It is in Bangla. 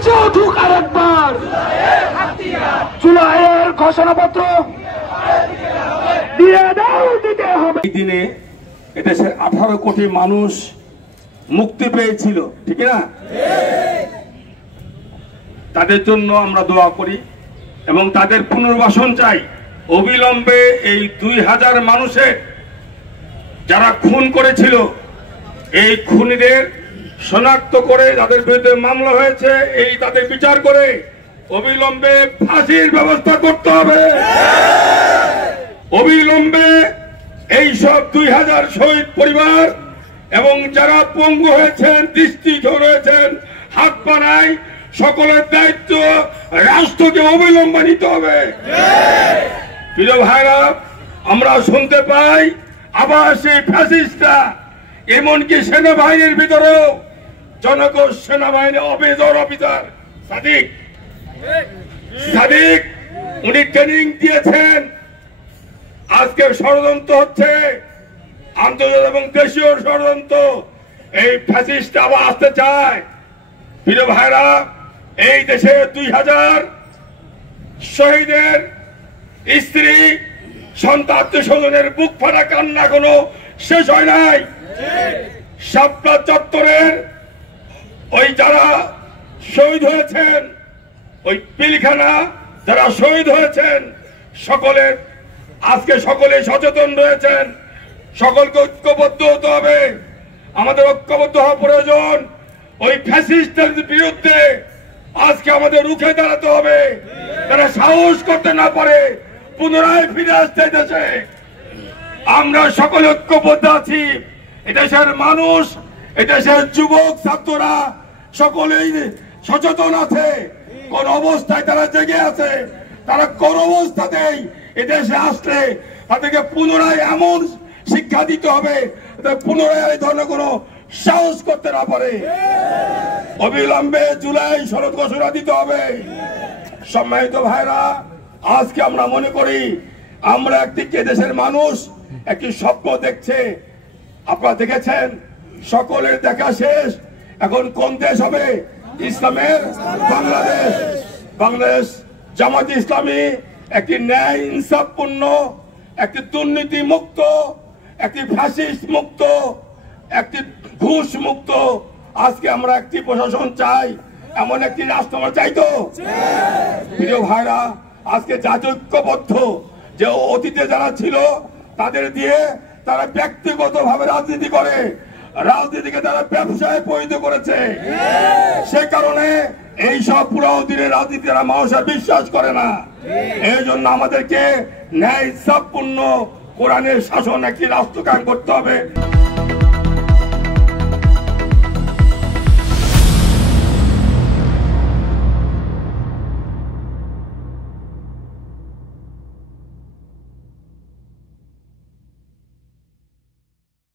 বেঁচে উঠুক আরেকবার। জুলাইয়ের ঘোষণাপত্র দিয়ে দাও, দিতে হবে। এই দিনে এদেশের 18 কোটি মানুষ মুক্তি পেয়েছিল, ঠিক না? তাদের জন্য আমরা দোয়া করি এবং তাদের পুনর্বাসন চাই। অবিলম্বে এই 2000 মানুষের যারা খুন করেছিল এই খুনিদের শনাক্ত করে, যাদের বিরুদ্ধে মামলা হয়েছে এই তাদের বিচার করে অবিলম্বে ফাঁসির ব্যবস্থা করতে হবে। অবিলম্বে এই সব 2000 শহীদ পরিবার এবং যারা পঙ্গু হয়েছেন, দৃষ্টিহীন হয়েছেন, হাত পা নাই, সকলের দায়িত্ব রাষ্ট্রকে অবিলম্বে নিতে হবে। প্রিয় ভাইরা, আমরা শুনতে পাই আবার সেই ফ্যাসিস্টরা, এমনকি সেনাবাহিনীর ভিতরেও জনগণ সেনাবাহিনী অফিসার সাদিক উনি ট্রেনিং দিয়েছেন। আজকে ষড়যন্ত্র হচ্ছে, আন্তর্জাতিক এবং দেশীয় ষড়যন্ত্র। এই ফ্যাসিস্ট আবার আসতে চায়। প্রিয় ভাইরা, এই দেশে 2000 শহীদের স্ত্রী সন্তান আত্মীয়-স্বজনের বুক ফাটা কান্না কোনো শেষ হয় নাই। শাপলা চত্বরের ওই যারা শহীদ হয়েছেন, ওই পিলখানা যারা শহীদ হয়েছেন, সকলের আজকে সকলে সচেতন রয়েছেন। সকলকে ঐক্যবদ্ধ হতে হবে। আমাদের ঐক্যবদ্ধ হওয়া প্রয়োজন। ওই ফ্যাসিস্টের বিরুদ্ধে আজকে আমাদের রুখে দাঁড়াতে হবে। তারা সাহস করতে না পারে পুনরায় ফিরে আসতে দেশে। আমরা সকলে ঐক্যবদ্ধ আছি। এদেশের মানুষ, এদেশের যুবক ছাত্ররা সকলেই সচেতন আছে। কোন অবস্থায় তারা জেগে আছে। তারা কোন অবস্থাতেই এদেশে আসলে তাদেরকে পুনরায় এমন শিক্ষা দিতে হবে পুনরায় এই ধরনের কোন সাহস করতে না পারে। অবিলম্বে জুলাই শরৎ ঘোষণা দিতে হবে। সম্মানিত ভাইরা, আজকে আমরা মনে করি আমরা একদিকে দেশের মানুষ একটি স্বপ্ন দেখছে। আপনারা দেখেছেন, সকলের দেখা শেষ। এখন কোন দেশ হবে? ইসলামের বাংলাদেশ। বাংলাদেশ জামাত ইসলামী একটি ন্যায় ইনসাফপূর্ণ, একটি দুর্নীতি মুক্ত, একটি ফ্যাসিস্ট মুক্ত, একটি ঘুষ মুক্ত আজকে আমরা একটি প্রশাসন চাই। এমন একটি রাষ্ট্র আমরা চাই তো? প্রিয় ভাইরা, আজকে জাতীয় ঐক্যবদ্ধ যে অতীতে যারা ছিল তাদের দিয়ে তারা ব্যক্তিগতভাবে রাজনীতি করে, রাজনীতিকে তারা ব্যবসায় পরিণত করেছে। সে কারণে এই সব পুরানো দিনের রাজনীতি তারা মানুষের বিশ্বাস করে না। এই জন্য আমাদেরকে ন্যায় ইনসাফপূর্ণ কোরআনের শাসন একটি রাষ্ট্র কায়েম করতে হবে।